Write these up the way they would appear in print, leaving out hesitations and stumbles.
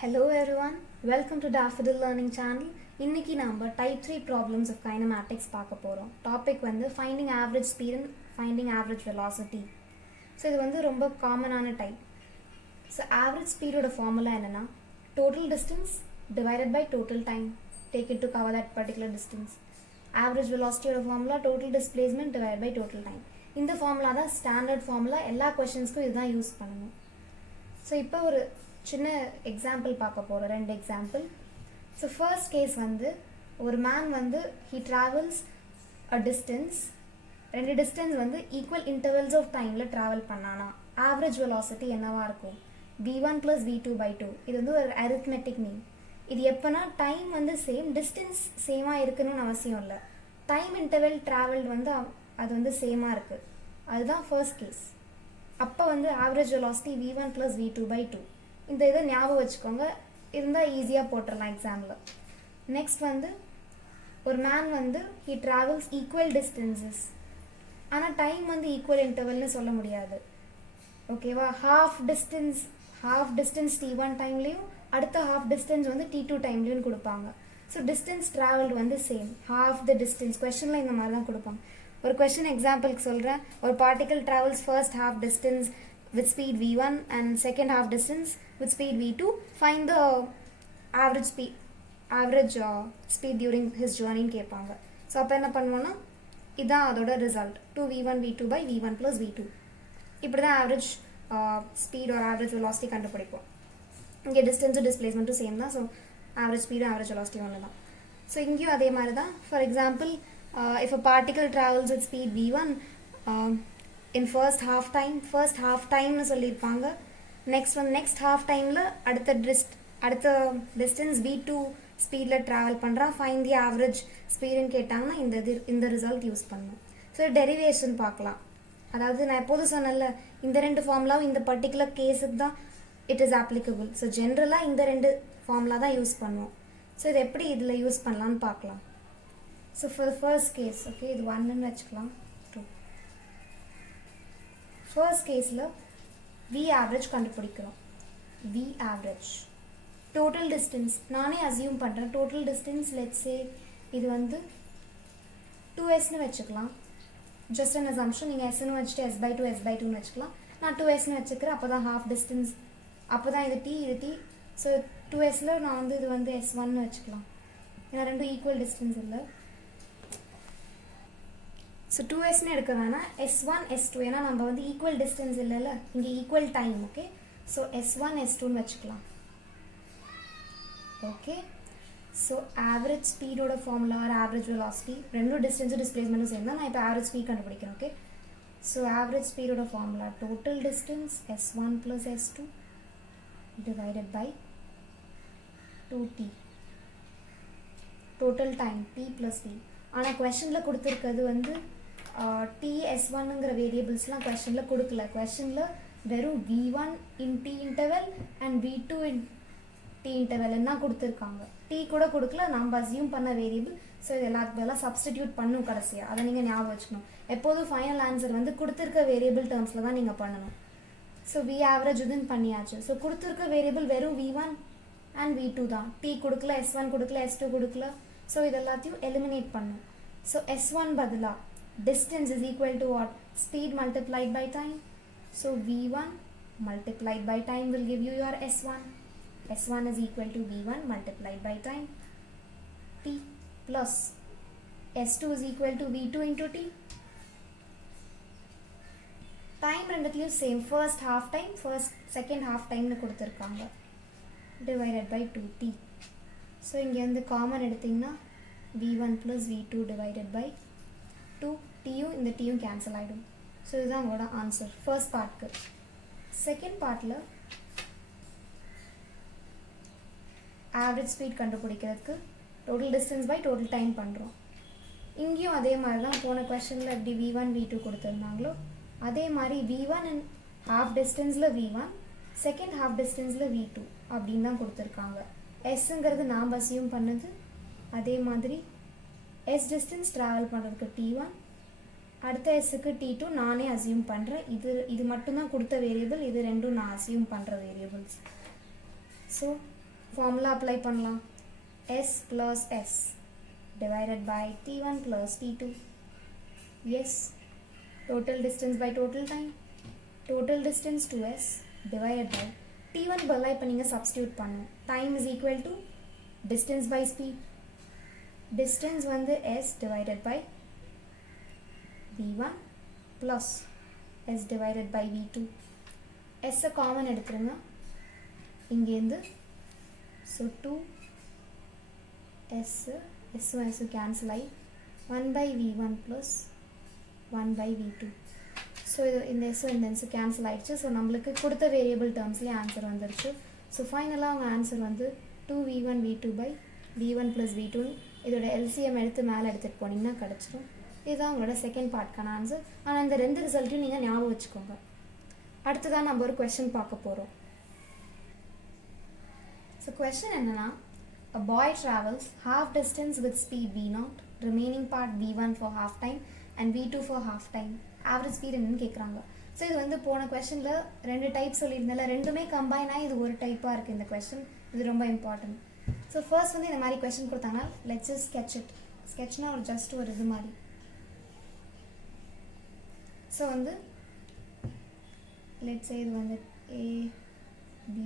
Hello everyone, welcome to Daffodil Learning Channel. இன்னைக்கு நம்ம type 3 problems of kinematics பார்க்க போறோம். டாபிக் வந்து finding average speed and finding average velocity. So இது வந்து ரொம்ப காமனான டைப். ஸோ average speed ஓட ஃபார்முலா என்னன்னா total distance divided by total time taken to cover that particular distance. Average velocity ஓட formula total displacement divided by total time. இந்த formula தான் standard formula, எல்லா கொஷின்ஸ்க்கும் இதுதான் யூஸ் பண்ணணும். ஸோ இப்போ ஒரு சின்ன எக்ஸாம்பிள் பார்க்க போகிறோம், ரெண்டு எக்ஸாம்பிள். ஸோ ஃபர்ஸ்ட் கேஸ் வந்து ஒரு மேன் வந்து ஹீ ட்ராவல்ஸ் அ டிஸ்டன்ஸ், ரெண்டு டிஸ்டன்ஸ் வந்து ஈக்குவல் இன்டர்வல்ஸ் ஆஃப் டைமில் ட்ராவல் பண்ணானா ஆவரேஜ் வெலாசிட்டி என்னவாக இருக்கும்? v1 + v2/2. இது வந்து ஒரு அரித்மெட்டிக் மீன். இது எப்போனா டைம் வந்து சேம், டிஸ்டன்ஸ் சேமாக இருக்கணும்னு அவசியம் இல்லை. டைம் இன்டர்வல் ட்ராவல் வந்து அது வந்து சேமாக இருக்குது. அதுதான் ஃபர்ஸ்ட் கேஸ். அப்போ வந்து ஆவரேஜ் வெலாசிட்டி v1 + v2/2. இந்த இதை ஞாபகம் வச்சுக்கோங்க, இருந்தால் ஈஸியாக போட்டுடலாம் எக்ஸாமில். நெக்ஸ்ட் வந்து ஒரு மேன் வந்து ஹீ ட்ராவல்ஸ் ஈக்குவல் டிஸ்டன்சஸ், ஆனால் டைம் வந்து ஈக்குவல் இன்டர்வல்னு சொல்ல முடியாது. ஓகேவா? ஹாஃப் டிஸ்டன்ஸ் t1 டைம்லேயும் அடுத்த ஹாஃப் டிஸ்டன்ஸ் வந்து t2 டைம்லேயும் கொடுப்பாங்க. ஸோ டிஸ்டன்ஸ் ட்ராவல்டு வந்து சேம், ஹாஃப் த டிஸ்டன்ஸ். கொஸ்டினில் இந்த மாதிரி தான் கொடுப்பாங்க. ஒரு கொஸ்டின் எக்ஸாம்பிளுக்கு சொல்கிறேன். ஒரு particle travels first half distance with speed v1 and second half distance with speed v2. Find the average speed during his journey கேட்பாங்க. ஸோ அப்போ என்ன பண்ணுவோன்னா இதுதான் அதோட ரிசல்ட், 2v1 v2/v1 + v2. இப்படி தான் ஆவரேஜ் ஸ்பீட் ஒரு ஆவரேஜ் வெலாசிட்டி கண்டுபிடிப்போம். இங்கே டிஸ்டன்ஸும் டிஸ்பிளேஸ்மெண்ட்டும் சேம் தான். ஸோ ஆவரேஜ் ஸ்பீடும் ஆவரேஜ் வெலாசிட்டி ஒன்று தான். ஸோ இங்கேயும் அதே மாதிரி தான். For example, if a particle travels with speed v1 in first half timeனு சொல்லியிருப்பாங்க. நெக்ஸ்ட் ஹாஃப் டைமில் அடுத்த டிஸ்டன்ஸ் v2 ஸ்பீடில் ட்ராவல் பண்ணுறான். ஃபைண்ட் தி ஆவரேஜ் ஸ்பீடுன்னு கேட்டாங்கன்னா இந்த ரிசல்ட் யூஸ் பண்ணணும். ஸோ டெரிவேஷன் பார்க்கலாம். அதாவது நான் எப்போதும் சொன்னல, இந்த ரெண்டு ஃபார்முலாவும் இந்த பர்டிகுலர் கேஸுக்கு தான் இட் இஸ் ஆப்ளிகபிள். ஸோ ஜென்ரலாக இந்த ரெண்டு ஃபார்முலா தான் யூஸ் பண்ணுவோம். ஸோ இது எப்படி இதில் யூஸ் பண்ணலான்னு பார்க்கலாம். So for first case, okay, இது 1ன்னு வச்சுக்கலாம். ஃபர்ஸ்ட் கேஸில் வி ஆவரேஜ் கண்டுபிடிக்கிறோம். வி ஆவரேஜ் டோட்டல் டிஸ்டன்ஸ் நானே அசியூம் பண்ணுறேன். டோட்டல் டிஸ்டன்ஸ் லெட்ஸே இது வந்து 2sன்னு வச்சுக்கலாம். Just an assumption. நீங்கள் எஸ்ன்னு வச்சுட்டு s/2 வச்சுக்கலாம். நான் 2sன்னு வச்சுக்கிறேன். அப்போ தான் ஹாஃப் டிஸ்டன்ஸ், அப்போ தான் இது t. ஸோ 2sல நான் வந்து இது வந்து s1ன்னு வச்சுக்கலாம். ஏன்னா ரெண்டும் ஈக்குவல் டிஸ்டன்ஸ் இல்லை. ஸோ 2sன்னு எடுக்க வேணாம், s1 s2. ஏன்னா நம்ம வந்து ஈக்குவல் டிஸ்டன்ஸ் இல்லைல்ல, இங்கே equal time. Okay, so s1 s2ன்னு வச்சுக்கலாம். ஓகே, ஸோ ஆவரேஜ் ஸ்பீடோட ஃபார்முலா ஆர் ஆவரேஜ் வெலாசிட்டி, ரெண்டும் டிஸ்டன்ஸும் டிஸ்பிளேஸ்மெண்ட்டும் சேர்ந்து தான் நான் இப்போ ஆவரேஜ் ஸ்பீட் கண்டுபிடிக்கிறேன். ஓகே, ஸோ ஆவரேஜ் ஸ்பீடோட formula total distance s1 + s2 divided by 2t. Total time t + v. ஆனால் கொஷனில் கொடுத்துருக்கிறது வந்து ts1ங்கிற வேரியபிள்ஸ்லாம் கொஷனில் கொடுக்கல. கொஷனில் வெறும் v1 in t interval and v2 in t interval என்ன கொடுத்துருக்காங்க. t கூட கொடுக்கல, நம்ம அசியூம் பண்ண வேரியபிள். ஸோ இது எல்லாத்துக்கும் சப்ஸ்டிடியூட் பண்ணும் கடைசியாக. அதை நீங்கள் ஞாபகம் வச்சுக்கணும். எப்போதும் ஃபைனல் ஆன்சர் வந்து கொடுத்துருக்க வேரியபிள் டேர்ம்ஸில் தான் நீங்கள் பண்ணணும். ஸோ வி ஆவரேஜ் இதுன்னு பண்ணியாச்சு. ஸோ கொடுத்துருக்க வேரியபிள் வெறும் v1 அண்ட் v2 தான். t கொடுக்கல, s1 கொடுக்கல, s2 கொடுக்கல. ஸோ இது எல்லாத்தையும் எலிமினேட் பண்ணும். ஸோ s1 பதிலாக distance is equal to what? Speed multiplied by time. So v1 multiplied by time will give you your s1. s1 is equal to v1 multiplied by time t plus s2 is equal to v2 into t. Time ரெண்டுத்துலையும் same, first half time second half டைம்னு கொடுத்துருக்காங்க. divided by 2t. So இங்கே வந்து common எடுத்திங்கன்னா v1 + v2 divided by 2. t-யும் இந்த t-யும் cancel ஆகிடும். So இதுதான் உங்களோட ஆன்சர் ஃபர்ஸ்ட் பார்ட்க்கு. செகண்ட் பார்ட்டில் ஆவரேஜ் ஸ்பீட் கண்டுபிடிக்கிறதுக்கு total distance by total time பண்ணுறோம். இங்கேயும் அதே மாதிரி தான். போன கொஸ்டினில் எப்படி v1 v2 கொடுத்துருந்தாங்களோ அதே மாதிரி v1 அண்ட் ஹாஃப் டிஸ்டன்ஸில் v1, செகண்ட் ஹாஃப் டிஸ்டன்ஸில் v2 அப்படின்னு தான் கொடுத்துருக்காங்க. எஸ்ங்கிறது நாம் அசியூம் பண்ணது. அதே மாதிரி எஸ் டிஸ்டன்ஸ் ட்ராவல் பண்ணுறதுக்கு t1, அடுத்த எஸ்ஸுக்கு t2 நானே அசியூம் பண்ணுறேன். இது மட்டும்தான் கொடுத்த வேரியபிள், இது ரெண்டும் நான் அசியூம் பண்ணுற வேரியபிள்ஸ். ஸோ formula apply பண்ணலாம். S plus S divided by T1 plus T2. Yes, total distance by total time. Total distance 2S divided by T1 பதிலா இப்போ நீங்கள் substitute பண்ணணும். Time is equal to distance by speed. Distance வந்து S divided by V1 plus S divided by V2. S common எடுத்துருங்க இங்கேருந்து. So 2 S S cancel ஆகி 1 by V1 plus 1 by V2. So இது இந்த எஸ்ஸும் இந்த எஸ்ஸும் கேன்சல் ஆகிடுச்சு. So நம்மளுக்கு கொடுத்த வேரியபிள் டேர்ம்ஸ்லேயே ஆன்சர் வந்துருச்சு. ஸோ ஃபைனலாக அவங்க ஆன்சர் வந்து 2V1 V2 by V1 plus V2. இதோட எல்சிஎம் எடுத்து மேலே எடுத்துகிட்டு போனீங்கன்னா கிடச்சிடும். இதுதான் உங்களோட செகண்ட் பார்ட்க்கான ஆன்சர். ஆனால் இந்த ரெண்டு ரிசல்ட்டையும் நீங்கள் ஞாபகம் வச்சுக்கோங்க. அடுத்ததான் நம்ம ஒரு கொஸ்டின் பார்க்க போகிறோம். ஸோ கொஸ்டின் என்னென்னா, a boy travels half distance with speed V0, remaining part V1 for half time and V2 for half time. Average speed என்னன்னு கேட்குறாங்க. ஸோ இது வந்து போன கொஸ்டினில் ரெண்டு டைப் சொல்லியிருந்தால ரெண்டுமே கம்பைன் ஆகி இது ஒரு டைப்பாக இருக்குது இந்த கொஸ்டின். இது ரொம்ப இம்பார்ட்டன்ட். ஸோ ஃபர்ஸ்ட் வந்து இந்த மாதிரி கொஸ்டின் கொடுத்தாங்கன்னா லெட்ஸ் ஜஸ்ட் ஸ்கெட்ச் இட். ஸ்கெட்ச்னா ஒரு ஜஸ்ட் ஒரு இது மாதிரி. ஸோ வந்து லெட்ஸ் இது வந்து A B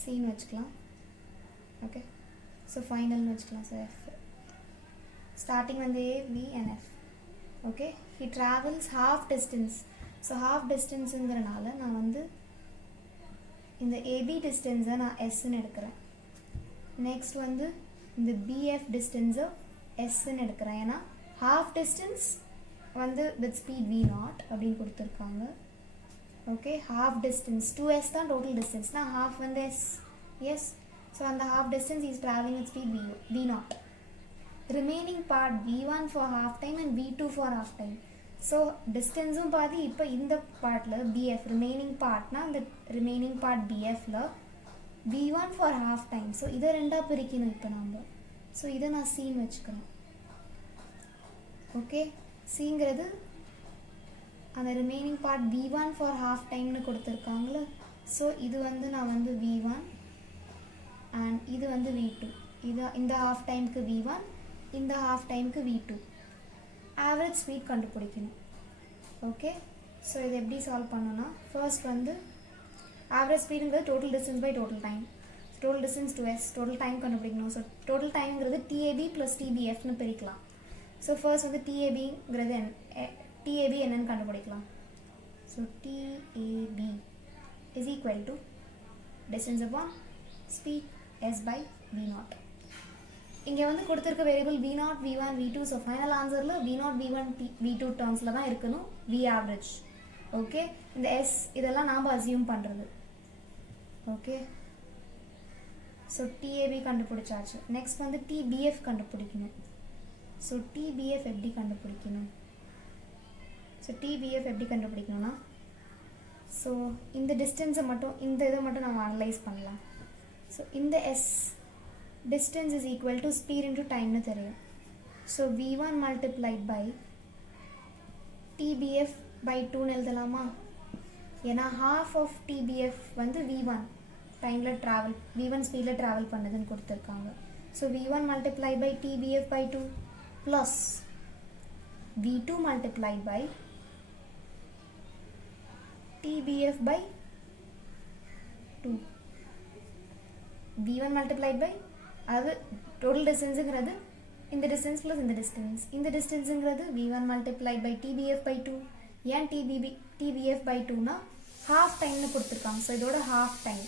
Cன்னு வச்சுக்கலாம். ஓகே, ஸோ ஃபைனல்னு வச்சுக்கலாம். ஸோ F ஸ்டார்டிங் வந்து A B and F. Okay, he travels half distance. So half distanceங்கிறனால நான் வந்து இந்த AB டிஸ்டன்ஸை நான் Sன்னு எடுக்கிறேன். நெக்ஸ்ட் வந்து இந்த BF டிஸ்டன்ஸை Sன்னு எடுக்கிறேன். ஏன்னா half distance வந்து with speed V0 அப்படின்னு கொடுத்துருக்காங்க. ஓகே, half distance 2S தான் total distance. நான் half வந்து S. எஸ், ஸோ அந்த half distance is traveling with speed V0. remaining part V1 for half time and V2 for half time. So டிஸ்டன்ஸும் பாதி. இப்போ இந்த பார்ட்டில் BF ரிமைனிங் பார்ட்னா இந்த ரிமைனிங் பார்ட் BFல V1 for half time. So இதை ரெண்டாக பிரிக்கணும் இப்போ நம்ம. ஸோ இதை நான் Cன்னு வச்சுக்கிறேன். ஓகே, Cங்கிறது அந்த remaining part V1 for half timeனு கொடுத்துருக்காங்களே. ஸோ இது வந்து நான் வந்து V1 அண்ட் இது வந்து V2. இது இந்த ஹாஃப் டைமுக்கு V1, இந்த ஹாஃப் டைமுக்கு V2. ஆவரேஜ் ஸ்பீட் கண்டுபிடிக்கணும். ஓகே, ஸோ இது எப்படி சால்வ் பண்ணணும்னா, ஃபர்ஸ்ட் வந்து ஆவரேஜ் ஸ்பீடுங்கிறது total distance by total time. Total distance 2S, total time கண்டுபிடிக்கணும். ஸோ டோட்டல் டைம்ங்கிறது TAB ப்ளஸ் TBFன்னு பிரிக்கலாம். ஸோ ஃபர்ஸ்ட் வந்து TABங்கிறது TAB என்னன்னு கண்டுபிடிக்கலாம். So TAB is equal to distance upon speed S by V0. இங்கே வந்து கொடுத்துருக்க variable V0, V1, V2. So final ஆன்சரில் V0, V1, V2 டேர்ம்ஸில் தான் இருக்கணும். V average. ஓகே, இந்த S இதெல்லாம் நாம் அசியூம் பண்ணுறது. ஓகே, ஸோ TAB கண்டுபிடிச்சாச்சு. நெக்ஸ்ட் வந்து TBF கண்டுபிடிக்கணும். ஸோ TBF எப்படி கண்டுபிடிக்கணும்? ஸோ TBF எப்படி கண்டுபிடிக்கணும்னா, ஸோ இந்த டிஸ்டன்ஸை மட்டும் இந்த இதை மட்டும் நம்ம அனலைஸ் பண்ணலாம். ஸோ இந்த S distance is equal to speed into time னு தெரியும். So V1 multiplied by TBF by 2னு எழுதலாமா? ஏன்னா half of TBF வந்து V1 டைமில் ட்ராவல் V1 ஸ்பீடில் ட்ராவல் பண்ணுதுன்னு கொடுத்துருக்காங்க. So V1 multiplied by TBF by 2 plus V2 multiplied by TBF by 2. V1 multiplied by அது டோட்டல் டிஸ்டன்ஸுங்கிறது இந்த டிஸ்டன்ஸ் ப்ளஸ் இந்த டிஸ்டன்ஸ். இந்த டிஸ்டன்ஸுங்கிறது V1 multiplied by TBF by 2. ஏன் TBF by 2னா half டைம்னு கொடுத்துருக்காங்க. ஸோ இதோட half time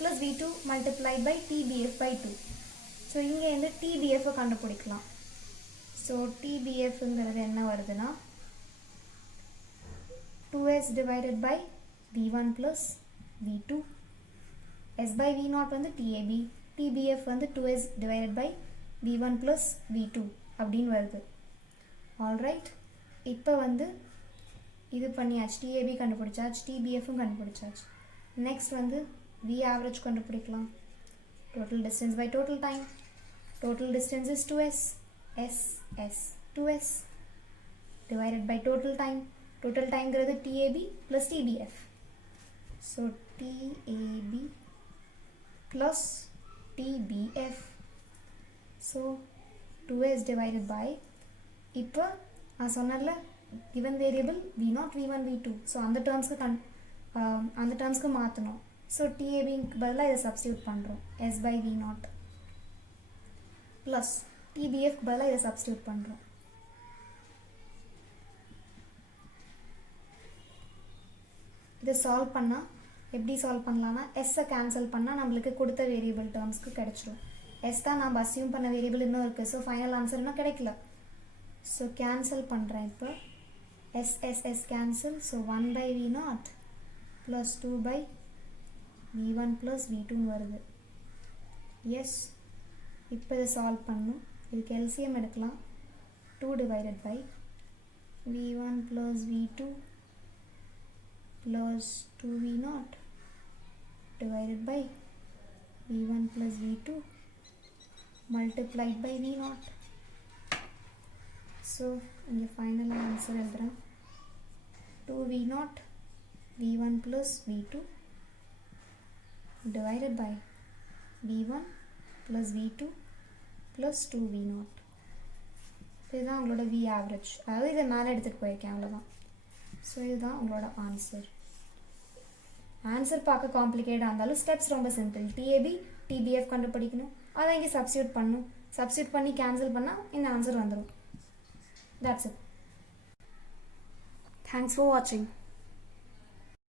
plus V2 multiplied by TBF by 2. So இங்கே வந்து TBFை கண்டுபிடிக்கலாம். ஸோ TBFங்கிறது என்ன வருதுன்னா 2S divided by V1 plus V2. S by V0 வந்து TAB. TBF வந்து 2S divided by V1 plus V2 அப்படின்னு வருது. ஆல்ரைட், இப்போ வந்து இது பண்ணியாச்சு. TAB கண்டுபிடிச்சாச்சு, TBFும் கண்டுபிடிச்சாச்சு. நெக்ஸ்ட் வந்து V ஆவரேஜ் கண்டுபிடிக்கலாம். Total distance by total time. Total distance is 2S. S 2S divided by total time. Total time ங்கிறது TAB plus TBF. So TAB plus TBF. So 2s divided by, இப்போ நான் சொன்னல given variable v0 v1 v2, so அந்த டேர்ம்ஸ்க்கு மாற்றணும். So TABக்கு பதிலாக இதை substitute பண்ணுறோம், s by v0 plus TBFக்கு பதிலாக இதை சப்ஸ்டியூட் பண்ணுறோம். இதை சால்வ் பண்ணால் எப்படி சால்வ் பண்ணலான்னா எஸ்ஸை கேன்சல் பண்ணால் நம்மளுக்கு கொடுத்த வேரியபிள் டேர்ம்ஸ்க்கு கிடைச்சிரும். எஸ் தான் நம்ம அஸ்யூம் பண்ண வேரியபிள் இன்னும் இருக்குது. ஸோ ஃபைனல் ஆன்சர் இன்னும் கிடைக்கல. ஸோ கேன்சல் பண்ணுறேன். இப்போ S cancel. So 1 by v0 plus 2 by v1 plus v2ன்னு வருது. எஸ், இப்போ இதை சால்வ் பண்ணணும். இதுக்கு எல்சிஎம் எடுக்கலாம். 2 divided by v1 plus v2 plus 2v0 divided by v1 plus v2 multiplied by v0. So in the final answer எழுதுறேன் 2v0 v1 plus v2 divided by v1 plus v2 plus 2v0. இதுதான் உங்களோட v average. அதாவது இதை மேலே எடுத்துகிட்டு போயிருக்கேன், அவ்வளோதான். So இதுதான் உங்களோட ஆன்சர். ஆன்சர் பார்க்க காம்ப்ளிகேட்டாக இருந்தாலும் ஸ்டெப்ஸ் ரொம்ப சிம்பிள். டிஏபி டிபிஎஃப் கண்டுபிடிக்கணும், அதை இங்கே சப்ஸ்டியூட் பண்ணணும். சப்ஸ்டியூட் பண்ணி கேன்சல் பண்ணால் இந்த ஆன்சர் வந்துடும். That's it. தேங்க்ஸ் ஃபார் வாட்சிங்.